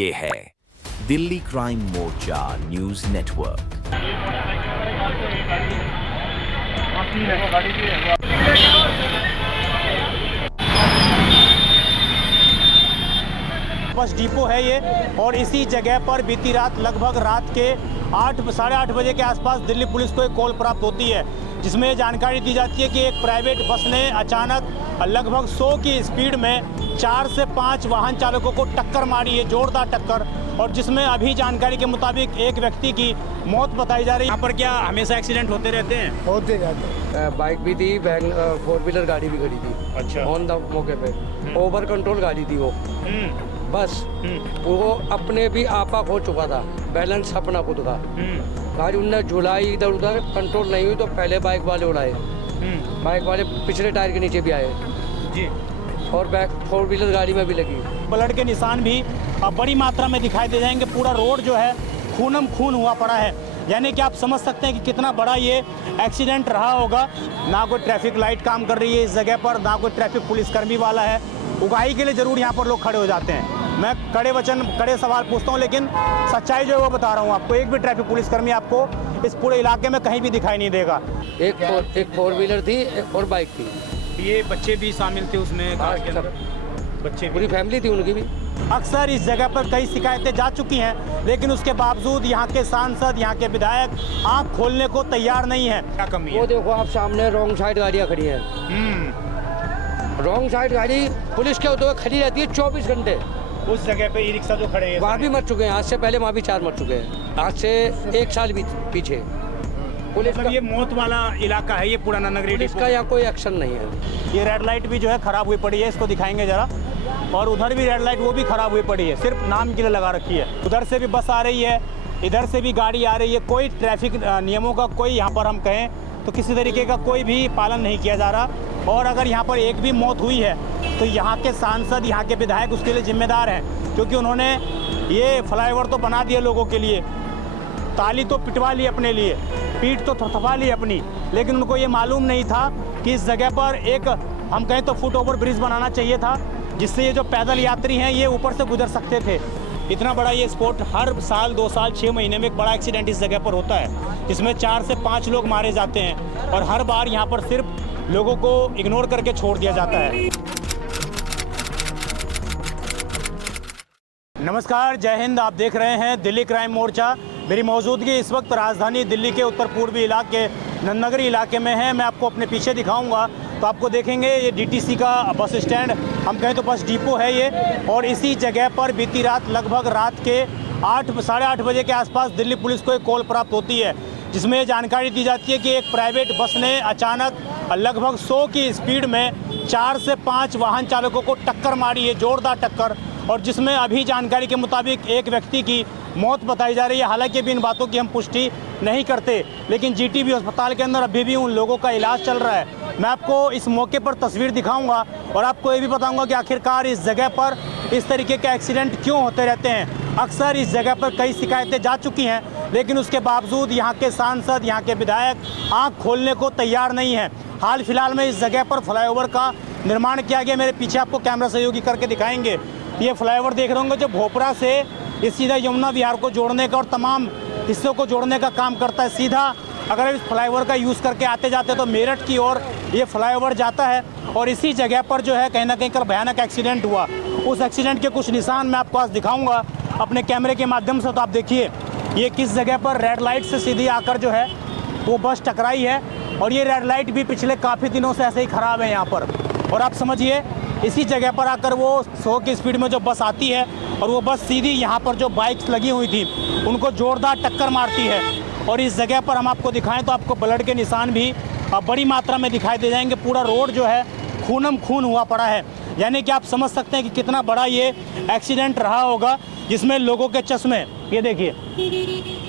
ये है दिल्ली क्राइम मोर्चा news network. Bus depot है ये, और इसी जगह पर बीती रात लगभग रात के 8-8:30 बजे के आसपास दिल्ली पुलिस को एक कॉल प्राप्त होती है, जिसमें ये जानकारी दी जाती है कि एक प्राइवेट बस ने अचानक लगभग 100 की स्पीड में 4 से 5 वाहन चालकों को टक्कर मारी है, जोरदार टक्कर, और जिसमें अभी जानकारी के मुताबिक एक व्यक्ति की मौत बताई जा रही है। यहाँ पर क्या हमेशा एक्सीडेंट होते रहते हैं? होते रहते हैं। बाइक भी थी, 4 व्हीलर गाड़ी भी खड़ी थी। अच्छा। ऑन द मौके पे ओवर कंट्रोल गाड़ी थी वो। बस वो अपने भी आपा खो चुका था, बैलेंस अपना खुद का। गाड़ी उनने झुलाई इधर उधर, कंट्रोल नहीं हुई तो पहले बाइक वाले उड़ाए। बाइक वाले पिछले टायर के नीचे भी आए जी, और बैक 4 व्हीलर गाड़ी में भी लगी। ब्लड के निशान भी बड़ी मात्रा में दिखाई दे जाएंगे। पूरा रोड जो है खूनम खून हुआ पड़ा है, यानी कि आप समझ सकते हैं कि कितना बड़ा ये एक्सीडेंट रहा होगा। ना कोई ट्रैफिक लाइट काम कर रही है इस जगह पर, ना कोई ट्रैफिक पुलिसकर्मी वाला है। उगाही के लिए ज़रूर यहाँ पर लोग खड़े हो जाते हैं। मैं कड़े सवाल पूछता हूँ, लेकिन सच्चाई जो है वो बता रहा हूँ आपको। एक भी ट्रैफिक पुलिसकर्मी आपको इस पूरे इलाके में कहीं भी दिखाई नहीं देगा। एक 4 व्हीलर थी और बाइक थी। ये बच्चे भी शामिल थे उसमें, कार के अंदर बच्चे, पूरी फैमिली थी उनकी भी। अक्सर इस जगह पर कई शिकायतें जा चुकी हैं, लेकिन उसके बावजूद यहाँ के सांसद, यहाँ के विधायक आँख खोलने को तैयार नहीं है। क्या कमी है? वो देखो आप सामने रॉन्ग साइड गाड़ियाँ खड़ी हैं। रॉन्ग साइड गाड़ी पुलिस के होते हुए खड़ी रहती है 24 घंटे। उस जगह पे ई रिक्शा जो खड़े हैं वहाँ भी मर चुके हैं, आज से पहले वहाँ भी 4 मर चुके हैं, आज से 1 साल भी पीछे। पुलिस मतलब ये मौत वाला इलाका है ये पुराना नगरी। पुलिस का यहाँ कोई एक्शन नहीं है। ये रेड लाइट भी जो है खराब हुई पड़ी है, इसको दिखाएंगे जरा। और उधर भी रेड लाइट वो भी खराब हुई पड़ी है, सिर्फ नाम के लिए लगा रखी है। उधर से भी बस आ रही है, इधर से भी गाड़ी आ रही है। कोई ट्रैफिक नियमों का कोई यहाँ पर हम कहें तो किसी तरीके का कोई भी पालन नहीं किया जा रहा। और अगर यहाँ पर एक भी मौत हुई है तो यहाँ के सांसद, यहाँ के विधायक उसके लिए जिम्मेदार हैं, क्योंकि उन्होंने ये फ्लाईओवर तो बना दिए लोगों के लिए, ताली तो पिटवा ली अपने लिए, पीठ तो थपथपा ली अपनी, लेकिन उनको ये मालूम नहीं था कि इस जगह पर एक हम कहें तो फुट ओवर ब्रिज बनाना चाहिए था, जिससे ये जो पैदल यात्री हैं ये ऊपर से गुजर सकते थे। इतना बड़ा ये स्पॉट हर साल 2 साल 6 महीने में एक बड़ा एक्सीडेंट इस जगह पर होता है, जिसमें 4 से 5 लोग मारे जाते हैं, और हर बार यहाँ पर सिर्फ लोगों को इग्नोर करके छोड़ दिया जाता है। नमस्कार, जय हिंद। आप देख रहे हैं दिल्ली क्राइम मोर्चा। मेरी मौजूदगी इस वक्त राजधानी दिल्ली के उत्तर पूर्वी इलाके नंदनगरी इलाके में है। मैं आपको अपने पीछे दिखाऊंगा तो आपको देखेंगे ये डीटीसी का बस स्टैंड, हम कहें तो बस डिपो है ये, और इसी जगह पर बीती रात लगभग रात के 8-8:30 बजे के आसपास दिल्ली पुलिस को एक कॉल प्राप्त होती है, जिसमें ये जानकारी दी जाती है कि एक प्राइवेट बस ने अचानक लगभग 100 की स्पीड में 4 से 5 वाहन चालकों को टक्कर मारी है, जोरदार टक्कर, और जिसमें अभी जानकारी के मुताबिक एक व्यक्ति की मौत बताई जा रही है। हालांकि भी इन बातों की हम पुष्टि नहीं करते, लेकिन जीटीबी अस्पताल के अंदर अभी भी उन लोगों का इलाज चल रहा है। मैं आपको इस मौके पर तस्वीर दिखाऊंगा और आपको ये भी बताऊंगा कि आखिरकार इस जगह पर इस तरीके के एक्सीडेंट क्यों होते रहते हैं। अक्सर इस जगह पर कई शिकायतें जा चुकी हैं, लेकिन उसके बावजूद यहाँ के सांसद, यहाँ के विधायक आँख खोलने को तैयार नहीं है। हाल फिलहाल में इस जगह पर फ्लाईओवर का निर्माण किया गया। मेरे पीछे आपको कैमरा सहयोगी करके दिखाएंगे। ये फ्लाईओवर देख रहे होंगे जो भोपरा से इस सीधा यमुना विहार को जोड़ने का और तमाम हिस्सों को जोड़ने का काम करता है। सीधा अगर इस फ्लाईओवर का यूज़ करके आते जाते तो मेरठ की ओर ये फ्लाईओवर जाता है, और इसी जगह पर जो है कहीं ना कहीं भयानक एक्सीडेंट हुआ। उस एक्सीडेंट के कुछ निशान मैं आपको आज दिखाऊंगा अपने कैमरे के माध्यम से। तो आप देखिए ये किस जगह पर रेड लाइट से सीधी आकर जो है वो बस टकराई है, और ये रेड लाइट भी पिछले काफ़ी दिनों से ऐसे ही ख़राब है यहाँ पर। और आप समझिए इसी जगह पर आकर वो 100 की स्पीड में जो बस आती है, और वो बस सीधी यहाँ पर जो बाइक्स लगी हुई थी उनको जोरदार टक्कर मारती है। और इस जगह पर हम आपको दिखाएं तो आपको ब्लड के निशान भी बड़ी मात्रा में दिखाई दे जाएंगे। पूरा रोड जो है खूनम खून हुआ पड़ा है, यानी कि आप समझ सकते हैं कि कितना बड़ा ये एक्सीडेंट रहा होगा, जिसमें लोगों के चश्मे, ये देखिए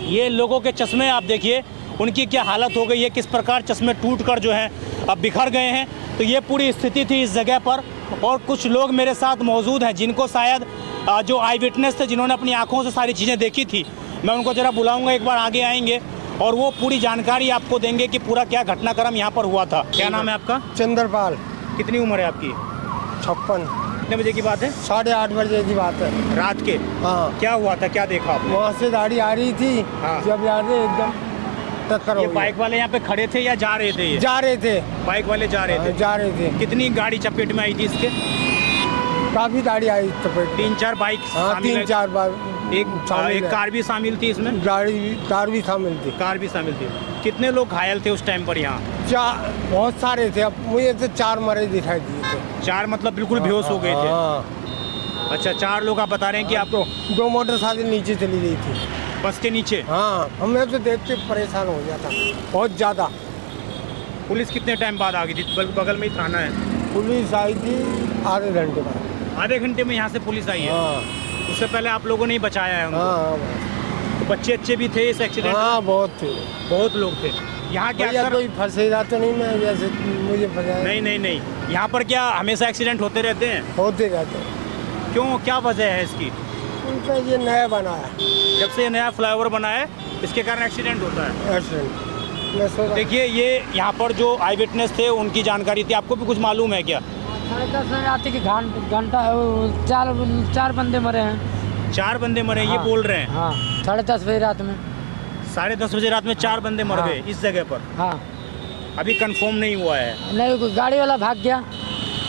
ये लोगों के चश्मे आप देखिए उनकी क्या हालत हो गई है, किस प्रकार चश्मे टूट कर जो हैं अब बिखर गए हैं। तो ये पूरी स्थिति थी इस जगह पर। और कुछ लोग मेरे साथ मौजूद हैं जिनको शायद जो आई विटनेस थे, जिन्होंने अपनी आंखों से सारी चीज़ें देखी थी। मैं उनको ज़रा बुलाऊंगा, एक बार आगे आएंगे और वो पूरी जानकारी आपको देंगे कि पूरा क्या घटनाक्रम यहाँ पर हुआ था। क्या नाम है आपका? चंद्रपाल। कितनी उम्र है आपकी? 56। कितने बजे की बात है? 8:30 बजे की बात है। रात के? हाँ, क्या हुआ था, क्या देखा आपने? वहाँ से गाड़ी आ रही थी, हाँ। जब यहाँ से एकदम टक्कर हो ये गई। बाइक वाले यहाँ पे खड़े थे या जा रहे थे? ये जा रहे थे, बाइक वाले जा रहे थे। जा रहे थे। कितनी गाड़ी चपेट में आई थी इसके? काफी गाड़ी आई चपेट। 3-4 बाइक हाँ, शामिल है। 3-4 बार एक शामिल एक है। कार भी शामिल थी इसमें? कार भी शामिल थी। कार भी शामिल थी। कितने लोग घायल थे उस टाइम पर यहाँ? बहुत सारे थे, अब मुझे तो 4 मरे दिखाई दिए थे। 4 मतलब बिल्कुल बेहोश हो गए थे? हाँ। अच्छा, 4 लोग आप बता रहे हैं कि आपको 2 मोटरसाइकिल नीचे चली गई थी बस के नीचे? हाँ, हमें तो देख के परेशान हो गया था बहुत ज़्यादा। पुलिस कितने टाइम बाद आ गई थी? बगल में ही थाना है। पुलिस आई थी आधे घंटे बाद। आधे घंटे में यहाँ से पुलिस आई है? हाँ उससे पहले आप लोगों ने ही बचाया है उनको? हाँ तो बच्चे अच्छे भी थे इस एक्सीडेंट में? हाँ, बहुत थे। बहुत लोग थे यहाँ। क्या भैया अक्सर- कोई फंसेगा तो नहीं, मैं वैसे मुझे फंसाया नहीं, यहाँ पर क्या हमेशा एक्सीडेंट होते रहते हैं? होते रहते। क्यों, क्या वजह है इसकी? उनका ये नया बना है जब से ये नया फ्लाईओवर बना है इसके कारण एक्सीडेंट होता है। एक्सीडेंट। मैं सोचा देखिए, ये यहाँ पर जो आई विटनेस थे उनकी जानकारी थी, आपको भी कुछ मालूम है क्या? 10:30 बजे आते कि घंटा 4 बंदे मरे हैं। 4 बंदे मरे, ये हाँ। बोल रहे हैं? हाँ, 10:30 बजे रात में। 10:30 बजे रात में 4 बंदे मर हाँ। गए इस जगह पर? हाँ, अभी कंफर्म नहीं हुआ है। नहीं कोई गाड़ी वाला भाग गया।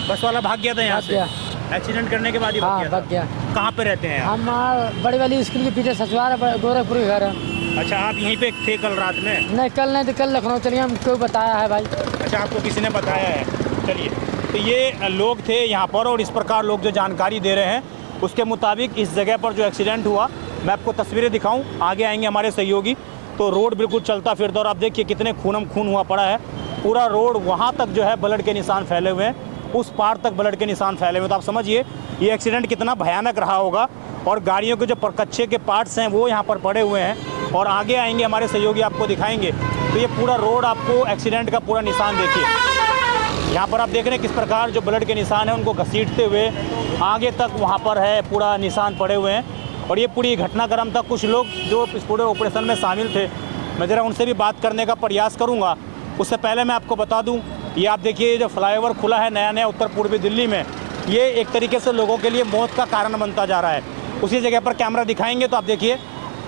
बस वाला भाग गया था यहाँ भाग से? गया। एक्सीडेंट करने के बाद ही भाग हाँ, गया था? भाग गया। कहाँ पे रहते हैं आप? हम बड़ी वाली स्कूल के पीछे सचवार गोरखपुर के घर है। अच्छा, आप यहीं पे थे कल रात में? नहीं, कल नहीं तो कल लखनऊ चलिए, हमको बताया है भाई। अच्छा, आपको किसी ने बताया है? चलिए, तो ये लोग थे यहाँ पर और इस प्रकार लोग जो जानकारी दे रहे हैं उसके मुताबिक इस जगह पर जो एक्सीडेंट हुआ, मैं आपको तस्वीरें दिखाऊं, आगे आएंगे हमारे सहयोगी, तो रोड बिल्कुल चलता फिरता और आप देखिए कितने खूनम खून हुआ पड़ा है। पूरा रोड वहाँ तक जो है ब्लड के निशान फैले हुए हैं, उस पार तक ब्लड के निशान फैले हुए हैं। तो आप समझिए ये एक्सीडेंट कितना भयानक रहा होगा। और गाड़ियों के जो कच्चे के पार्ट्स हैं वो यहाँ पर पड़े हुए हैं और आगे आएंगे हमारे सहयोगी आपको दिखाएंगे। तो ये पूरा रोड आपको एक्सीडेंट का पूरा निशान देखिए, यहाँ पर आप देख रहे हैं किस प्रकार जो ब्लड के निशान हैं उनको घसीटते हुए आगे तक वहाँ पर है पूरा निशान पड़े हुए हैं। और ये पूरी घटनाक्रम तक कुछ लोग जो इस पूरे ऑपरेशन में शामिल थे, मैं ज़रा उनसे भी बात करने का प्रयास करूँगा। उससे पहले मैं आपको बता दूँ, ये आप देखिए जो फ्लाईओवर खुला है नया उत्तर पूर्वी दिल्ली में, ये एक तरीके से लोगों के लिए मौत का कारण बनता जा रहा है। उसी जगह पर कैमरा दिखाएंगे तो आप देखिए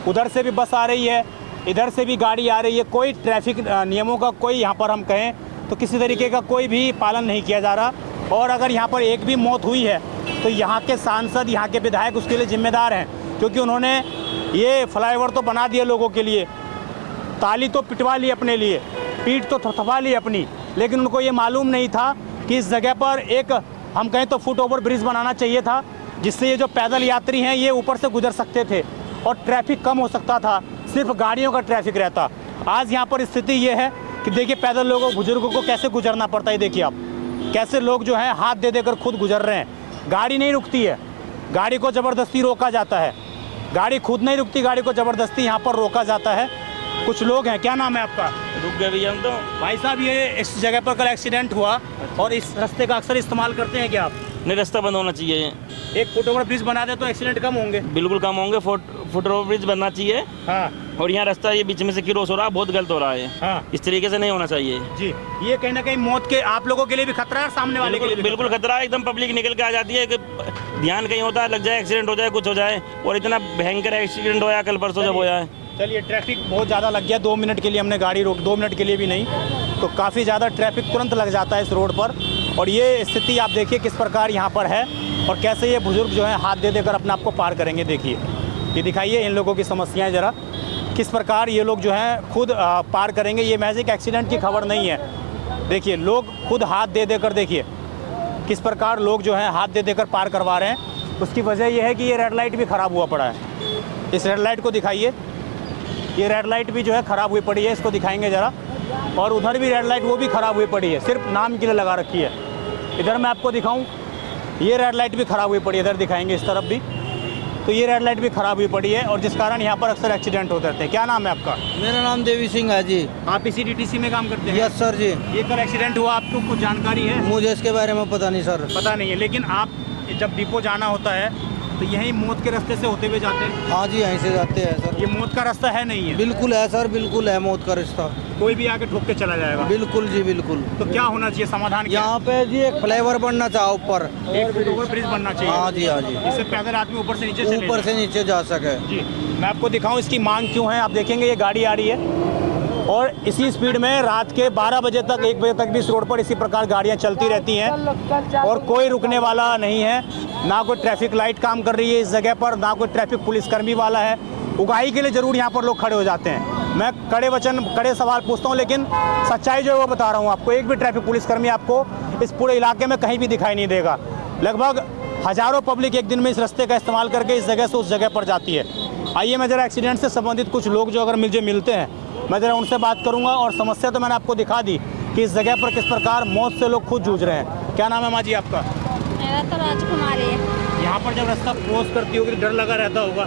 उधर से भी बस आ रही है, इधर से भी गाड़ी आ रही है, कोई ट्रैफिक नियमों का कोई यहाँ पर हम कहें तो किसी तरीके का कोई भी पालन नहीं किया जा रहा। और अगर यहाँ पर एक भी मौत हुई है तो यहाँ के सांसद, यहाँ के विधायक उसके लिए जिम्मेदार हैं, क्योंकि उन्होंने ये फ्लाईओवर तो बना दिया लोगों के लिए, ताली तो पिटवा ली अपने लिए, पीठ तो थपथपा ली अपनी, लेकिन उनको ये मालूम नहीं था कि इस जगह पर एक हम कहें तो फुट ओवर ब्रिज बनाना चाहिए था, जिससे ये जो पैदल यात्री हैं ये ऊपर से गुजर सकते थे और ट्रैफिक कम हो सकता था, सिर्फ गाड़ियों का ट्रैफिक रहता। आज यहाँ पर स्थिति ये है कि देखिए पैदल लोगों, बुजुर्गों को कैसे गुजरना पड़ता है। देखिए आप कैसे लोग जो हैं हाथ दे देकर खुद गुजर रहे हैं, गाड़ी नहीं रुकती है, गाड़ी को ज़बरदस्ती रोका जाता है, गाड़ी खुद नहीं रुकती, गाड़ी को ज़बरदस्ती यहाँ पर रोका जाता है। कुछ लोग हैं, क्या नाम है आपका? रुक गए भैया हम तो। भाई साहब, ये इस जगह पर कल एक्सीडेंट हुआ और इस रास्ते का अक्सर इस्तेमाल करते हैं क्या आप? नहीं, रास्ता बंद होना चाहिए। एक फुट ओवर ब्रिज बना दे तो एक्सीडेंट कम होंगे। बिल्कुल कम होंगे, फुट ओवर ब्रिज बनना चाहिए। हाँ और यहाँ रास्ता ये बीच में से क्रॉस हो रहा है, बहुत गलत हो रहा है। हाँ इस तरीके से नहीं होना चाहिए जी, ये कहीं ना कहीं मौत के आप लोगों के लिए भी खतरा है और सामने वाले के लिए भी बिल्कुल खतरा है। एकदम पब्लिक निकल के आ जाती है कि ध्यान कहीं होता है, लग जाए, एक्सीडेंट हो जाए, कुछ हो जाए। और इतना भयंकर एक्सीडेंट होया कल परसों जब होया है। चलिए, ट्रैफिक बहुत ज़्यादा लग गया, 2 मिनट के लिए हमने गाड़ी रोक, 2 मिनट के लिए भी नहीं, तो काफ़ी ज़्यादा ट्रैफिक तुरंत लग जाता है इस रोड पर। और ये स्थिति आप देखिए किस प्रकार यहाँ पर है और कैसे ये बुजुर्ग जो है हाथ दे देकर अपने आप को पार करेंगे। देखिए, ये दिखाइए इन लोगों की समस्याएं ज़रा, किस प्रकार ये लोग जो हैं खुद पार करेंगे। ये महज एक एक्सीडेंट की खबर नहीं है, देखिए लोग खुद हाथ दे देकर, देखिए किस प्रकार लोग जो हैं हाथ दे देकर पार करवा रहे हैं। उसकी वजह यह है कि ये रेड लाइट भी ख़राब हुआ पड़ा है। इस रेड लाइट को दिखाइए, ये रेड लाइट भी जो है ख़राब हुई पड़ी है, इसको दिखाएंगे ज़रा। और उधर भी रेड लाइट, वो भी ख़राब हुई पड़ी है, सिर्फ नाम के लिए लगा रखी है। इधर मैं आपको दिखाऊं, ये रेड लाइट भी ख़राब हुई पड़ी है, इधर दिखाएंगे इस तरफ भी, तो ये रेड लाइट भी ख़राब हुई पड़ी है और जिस कारण यहाँ पर अक्सर एक्सीडेंट होते रहते हैं। क्या नाम है आपका? मेरा नाम देवी सिंह है जी। आप इसी डीटीसी में काम करते हैं? यस सर जी। ये कल एक्सीडेंट हुआ, आपको कुछ जानकारी है? मुझे इसके बारे में पता नहीं सर। पता नहीं है, लेकिन आप जब डिपो जाना होता है तो यही मौत के रास्ते से होते हुए जाते हैं? हाँ जी, यहीं से जाते हैं सर। ये मौत का रास्ता है नहीं है? बिल्कुल है सर, बिल्कुल है मौत का रिश्ता। कोई भी आके ठोक के चला जाएगा? बिल्कुल जी बिल्कुल। तो क्या होना चाहिए समाधान? क्या यहाँ पे जी एक फ्लाईओवर बनना चाहे ऊपर, एक फुट ओवर ब्रिज बनना चाहिए? हाँ जी हाँ जी, इससे पैदल आदमी ऊपर से नीचे चले ऊपर से नीचे जा सके। जी मैं आपको दिखाऊं इसकी मांग क्यों है। आप देखेंगे ये गाड़ी आ रही है और इसी स्पीड में रात के 12 बजे तक 1 बजे तक भी इस रोड पर इसी प्रकार गाड़ियां चलती रहती हैं और कोई रुकने वाला नहीं है। ना कोई ट्रैफिक लाइट काम कर रही है इस जगह पर, ना कोई ट्रैफिक पुलिसकर्मी वाला है। उगाही के लिए ज़रूर यहाँ पर लोग खड़े हो जाते हैं। मैं कड़े सवाल पूछता हूँ, लेकिन सच्चाई जो है वो बता रहा हूँ आपको। एक भी ट्रैफिक पुलिसकर्मी आपको इस पूरे इलाके में कहीं भी दिखाई नहीं देगा। लगभग हज़ारों पब्लिक एक दिन में इस रास्ते का इस्तेमाल करके इस जगह से उस जगह पर जाती है। आइए मैं ज़रा एक्सीडेंट से संबंधित कुछ लोग जो अगर मुझे मिलते हैं, मैं ज़रा उनसे बात करूंगा। और समस्या तो मैंने आपको दिखा दी कि इस जगह पर किस प्रकार मौत से लोग खुद जूझ रहे हैं। क्या नाम है माँ जी आपका? मेरा तो राजकुमारी है। यहाँ पर जब रास्ता क्रॉस करती होगी डर लगा रहता होगा?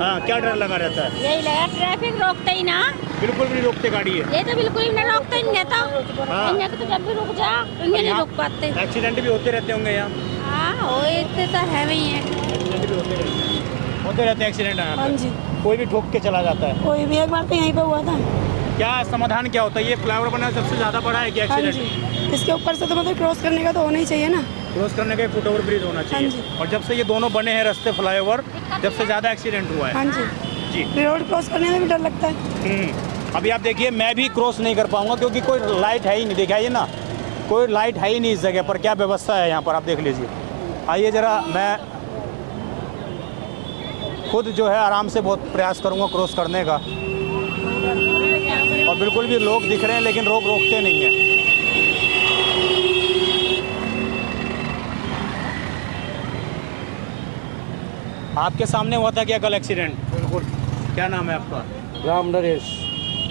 हाँ, क्या डर लगा रहता है? यही लगा ट्रैफिक रोकते ही ना, बिल्कुल भी नहीं रोकते गाड़ी है? ये तो बिल्कुल ही ना रोकते ही नहीं तो। हाँ। इन्हें तो जब भी रुक जा तो इन्हें नहीं रोक पाते। एक्सीडेंट भी होते रहते होंगे यहाँ? हाँ होते तो है ही है। एक्सीडेंट भी होते रहते हैं एक्सीडेंट यहाँ हाँ पे? जी, कोई भी ठोक के चला जाता है? कोई भी एक बार तो यहीं पे हुआ था। क्या समाधान क्या होता है? ये फ्लाईओवर बना सबसे ज़्यादा बड़ा है क्या हाँ एक्सीडेंट? जी, इसके ऊपर से तो मतलब क्रॉस करने का तो होना ही चाहिए ना। क्रॉस करने का एक फुट ओवर ब्रिज होना हाँ चाहिए। जी। और जब से ये दोनों बने हैं रास्ते फ्लाईओवर, जब से ज़्यादा एक्सीडेंट हुआ है। हाँ जी, जी रोड क्रॉस करने में भी डर लगता है। अभी आप देखिए मैं भी क्रॉस नहीं कर पाऊंगा क्योंकि कोई लाइट है ही नहीं। दिखाइए ना, कोई लाइट है ही नहीं इस जगह पर। क्या व्यवस्था है यहाँ पर आप देख लीजिए। आइए ज़रा मैं खुद जो है आराम से बहुत प्रयास करूँगा क्रॉस करने का। और बिल्कुल भी लोग दिख रहे हैं लेकिन लोग रोकते नहीं हैं। आपके सामने हुआ था क्या कल एक्सीडेंट? बिल्कुल। क्या नाम है आपका? राम नरेश।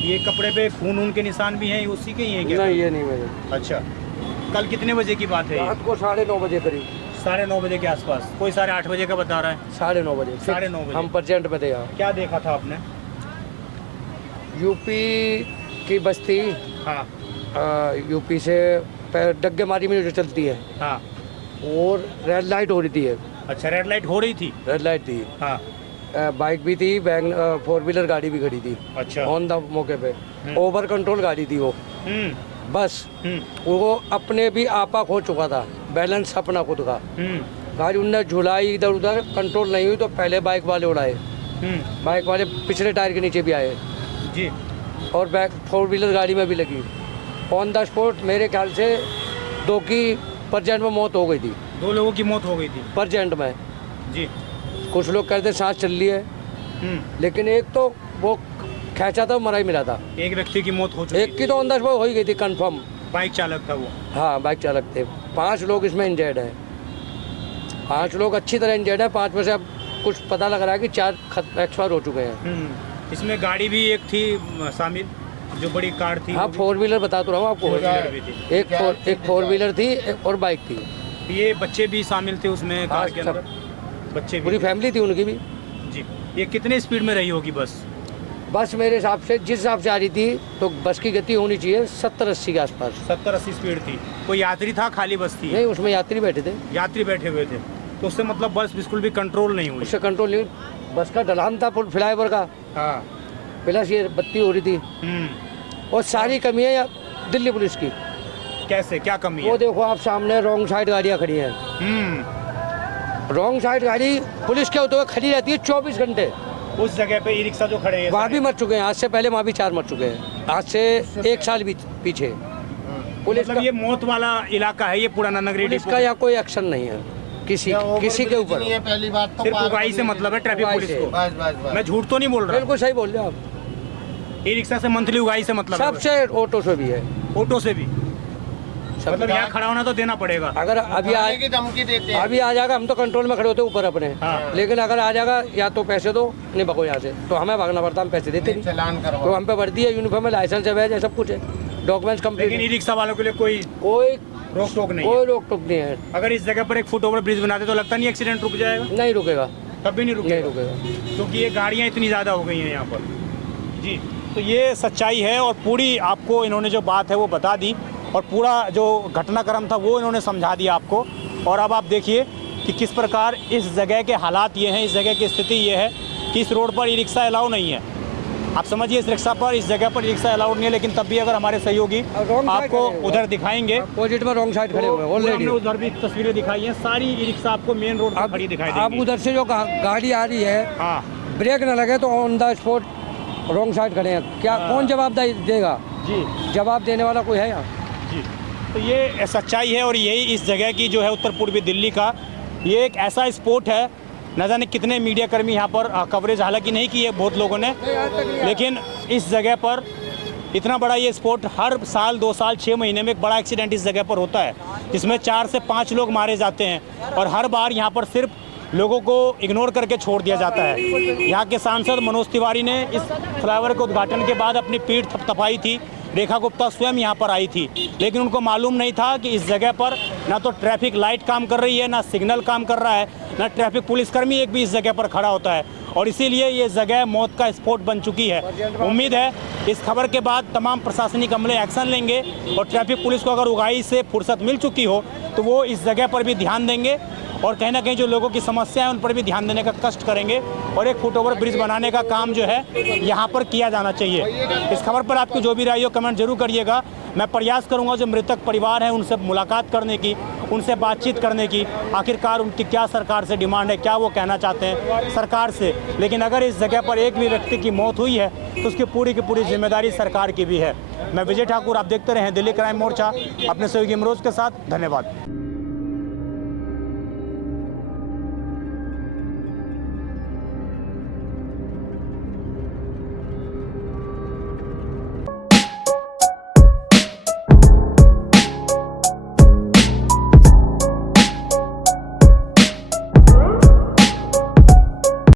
ये कपड़े पे खून के निशान भी हैं, उसी के ही हैं क्या? नहीं ये नहीं मेरे। अच्छा, कल कितने बजे की बात है ये? रात को 9:30 बजे करीब। 9:30 बजे के आसपास। कोई 8:30 बजे का बता रहा है? 9:30 बजे। 9:30 बजे। हम परजेंट में थे यहाँ। क्या देखा था आपने? यूपी की बस्ती, यूपी से डग्गेमारी में जो चलती है हाँ। और रेड लाइट हो रही थी। अच्छा, रेड लाइट हो रही थी? रेड लाइट थी। हाँ। बाइक भी थी, 4 व्हीलर गाड़ी भी खड़ी थी। अच्छा। ऑन द मौके पे ओवर कंट्रोल गाड़ी थी वो। बस वो अपने भी आपा खो चुका था, बैलेंस अपना खुद का। गाड़ी उनने झुलाई इधर उधर, कंट्रोल नहीं हुई तो पहले बाइक वाले उड़ाए। बाइक वाले पिछले टायर के नीचे भी आए जी। और बैक 4 व्हीलर गाड़ी में भी लगी। ऑन द स्पॉट मेरे ख्याल से 2 की परजेंट में मौत हो गई थी। 2 लोगों की मौत हो गई थी परजेंट में जी। कुछ लोग कहते सांस चल रही है, लेकिन एक तो वो खेचा था, मरा ही मिला था। एक व्यक्ति की मौत हो चुकी एक की तो अंदर वो हो ही गई थी कंफर्म। बाइक चालक था वो? हाँ बाइक चालक थे। 5 लोग इसमें इंजर्ड हैं। 5 लोग अच्छी तरह इंजर्ड है। 5 में से अब कुछ पता लग रहा है कि 4 एक्सपायर हो चुके हैं। इसमें गाड़ी भी एक थी शामिल, जो बड़ी कार थी? हाँ 4 व्हीलर बता तो रहा हूँ आपको। 4 व्हीलर भी थी? एक 4 व्हीलर थी और बाइक थी। ये बच्चे भी शामिल थे उसमें कार के सब। अंदर? बच्चे भी? पूरी फैमिली थी उनकी भी। जी। ये कितने स्पीड में रही होगी बस? बस मेरे हिसाब से जिस हिसाब से आ रही थी तो बस की गति होनी चाहिए 70-80 के आसपास। 70-80 स्पीड थी। कोई यात्री था, खाली बस थी? नहीं उसमें यात्री बैठे थे। यात्री बैठे हुए थे, तो उससे मतलब बस बिल्कुल भी कंट्रोल नहीं हुई? उससे कंट्रोल नहीं। बस का ढलान था फ्लाईओवर का। हाँ। प्लस ये बत्ती हो रही थी। और सारी कमी है दिल्ली पुलिस की। कैसे, क्या कमी है? वो देखो आप सामने रॉन्ग साइड गाड़ियाँ खड़ी हैं। रॉन्ग साइड गाड़ी पुलिस के होते हुए खड़ी रहती है 24 घंटे। उस जगह पे ई रिक्शा जो खड़े हैं वहाँ भी मर चुके हैं। आज से पहले वहाँ भी 4 मर चुके हैं। आज से 1 साल भी पीछे। पुलिस मतलब ये मौत वाला इलाका है ये पूरा नन्नागिरी पुलिस डिपो? का यहाँ कोई एक्शन नहीं है किसी के ऊपर। पहली बात तो सिर्फ उगाही से मतलब है ट्रैफिक उगाही पुलिस से। को? मैं झूठ तो नहीं बोल रहा? बिल्कुल सही बोल रहे हो आप। ई रिक्शा से मंथली उगाही से मतलब है? सबसे ऑटो से भी है। ऑटो से भी? सब। मतलब यहाँ खड़ा होना तो देना पड़ेगा? अगर अभी अभी आ जाएगा, हम तो कंट्रोल में खड़े होते ऊपर अपने। हाँ। लेकिन अगर आ जाएगा या तो पैसे दो, नहीं भगो यहाँ से, तो हमें भागना पड़ता। हम पैसे देते नहीं। चालान करो। तो हम पे वर्दी है, यूनिफॉर्म है, लाइसेंस है, बैज है, सब कुछ है, डॉक्यूमेंट्स लेकिन ई कंप्लीट। रिक्शा वालों के लिए कोई कोई रोक टोक नहीं है? कोई रोक टोक नहीं है। अगर इस जगह पर एक फुट ओवर ब्रिज बनाते तो लगता नहीं एक्सीडेंट रुक जाएगा? नहीं रुकेगा, तब भी नहीं नहीं रुकेगा? रुकेगा। क्योंकि ये गाड़ियाँ इतनी ज़्यादा हो गई हैं यहाँ पर। जी, तो ये सच्चाई है और पूरी आपको इन्होंने जो बात है वो बता दी और पूरा जो घटनाक्रम था वो इन्होंने समझा दिया आपको। और अब आप देखिए कि किस प्रकार इस जगह के हालात ये हैं, इस जगह की स्थिति ये है कि इस रोड पर ई रिक्शा अलाउ नहीं है। आप समझिए इस रिक्शा पर, इस जगह पर रिक्शा अलाउड नहीं है, लेकिन तब भी अगर हमारे सहयोगी आपको उधर दिखाएंगे, अपोजिट में रॉन्ग साइड खड़े हुए हैं ऑलरेडी। हमने उधर भी तस्वीरें दिखाई हैं, सारी ई रिक्शा आपको मेन रोड पर खड़ी दिखाई अब देंगी। उधर से जो गाड़ी आ रही है, हाँ ब्रेक न लगे तो on the spot wrong side खड़े हैं। क्या कौन जवाब देगा? जी जवाब देने वाला कोई है यहाँ? जी, तो ये सच्चाई है और यही इस जगह की जो है उत्तर पूर्वी दिल्ली का ये एक ऐसा स्पॉट है। न जाने कितने मीडिया कर्मी यहाँ पर कवरेज हालांकि नहीं की है बहुत लोगों ने, लेकिन इस जगह पर इतना बड़ा ये स्पॉट हर साल 2 साल 6 महीने में एक बड़ा एक्सीडेंट इस जगह पर होता है, जिसमें 4 से 5 लोग मारे जाते हैं और हर बार यहाँ पर सिर्फ लोगों को इग्नोर करके छोड़ दिया जाता है। यहाँ के सांसद मनोज तिवारी ने इस फ्लाईओवर के उद्घाटन के बाद अपनी पीठ थपथपाई थी। रेखा गुप्ता स्वयं यहाँ पर आई थी, लेकिन उनको मालूम नहीं था कि इस जगह पर ना तो ट्रैफिक लाइट काम कर रही है, ना सिग्नल काम कर रहा है, ना ट्रैफिक पुलिसकर्मी एक भी इस जगह पर खड़ा होता है और इसीलिए ये जगह मौत का स्पॉट बन चुकी है। उम्मीद है इस खबर के बाद तमाम प्रशासनिक अमले एक्शन लेंगे और ट्रैफिक पुलिस को अगर उगाही से फुर्सत मिल चुकी हो तो वो इस जगह पर भी ध्यान देंगे और कहीं ना कहीं जो लोगों की समस्या है उन पर भी ध्यान देने का कष्ट करेंगे और एक फुटओवर ब्रिज बनाने का काम जो है यहाँ पर किया जाना चाहिए। इस खबर पर आपको जो भी राय हो कमेंट जरूर करिएगा। मैं प्रयास करूँगा जो मृतक परिवार है उनसे मुलाकात करने की, उनसे बातचीत करने की, आखिरकार उनकी क्या सरकार से डिमांड है, क्या वो कहना चाहते हैं सरकार से। लेकिन अगर इस जगह पर एक भी व्यक्ति की मौत हुई है तो उसकी पूरी की पूरी जिम्मेदारी सरकार की भी है। मैं विजय ठाकुर, आप देखते रहें दिल्ली क्राइम मोर्चा अपने सहयोगी इमरोज के साथ। धन्यवाद।